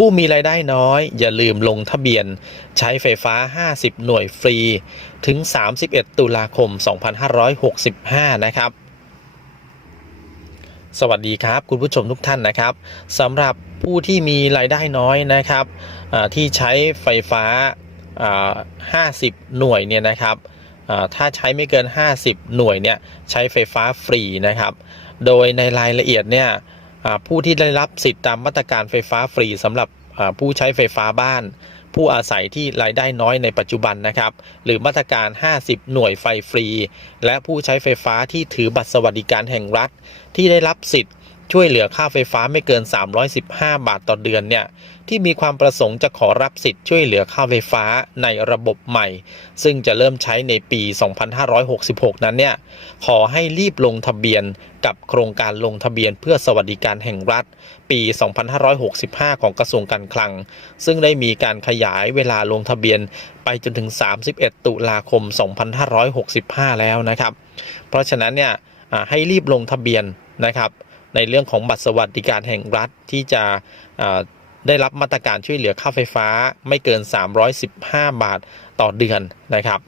ผู้มีรายได้น้อย อย่าลืมลงทะเบียน ใช้ไฟฟ้า 50 หน่วยฟรี ถึง 31 ตุลาคม 2565 นะครับ สวัสดีครับ คุณผู้ชมทุกท่านนะครับสำหรับผู้ที่มีรายได้น้อยนะครับที่ใช้ไฟฟ้า 50 หน่วยเนี่ยนะครับถ้าใช้ไม่เกิน 50 หน่วยเนี่ยใช้ไฟฟ้าฟรีนะครับ โดยในรายละเอียดเนี่ย ผู้ที่ได้รับสิทธิ์ตามมาตรการไฟฟ้าฟรีสำหรับผู้ใช้ไฟฟ้าบ้าน ผู้อาศัยที่รายได้น้อยในปัจจุบันนะครับ หรือมาตรการ 50 หน่วยไฟฟรี และผู้ใช้ไฟฟ้าที่ถือบัตรสวัสดิการแห่งรัฐ ที่ได้รับสิทธิ์ ช่วยเหลือค่าไฟฟ้าไม่เกิน 315 บาทต่อเดือนเนี่ยที่มีความประสงค์จะขอรับสิทธิ์ช่วยเหลือค่าไฟฟ้าในระบบใหม่ ซึ่งจะเริ่มใช้ในปี 2566 นั้นเนี่ยขอให้รีบลงทะเบียนกับโครงการลงทะเบียนเพื่อสวัสดิการแห่งรัฐ ปี 2565 ของกระทรวงการคลัง ซึ่งได้มีการขยายเวลาลงทะเบียนไปจนถึง 31 ตุลาคม 2565 แล้วนะครับ เพราะฉะนั้นเนี่ยให้รีบลงทะเบียนนะครับ ในเรื่องของบัตรสวัสดิการแห่งรัฐที่จะได้รับมาตรการช่วยเหลือค่าไฟฟ้าไม่เกิน 315 บาทต่อเดือนนะครับ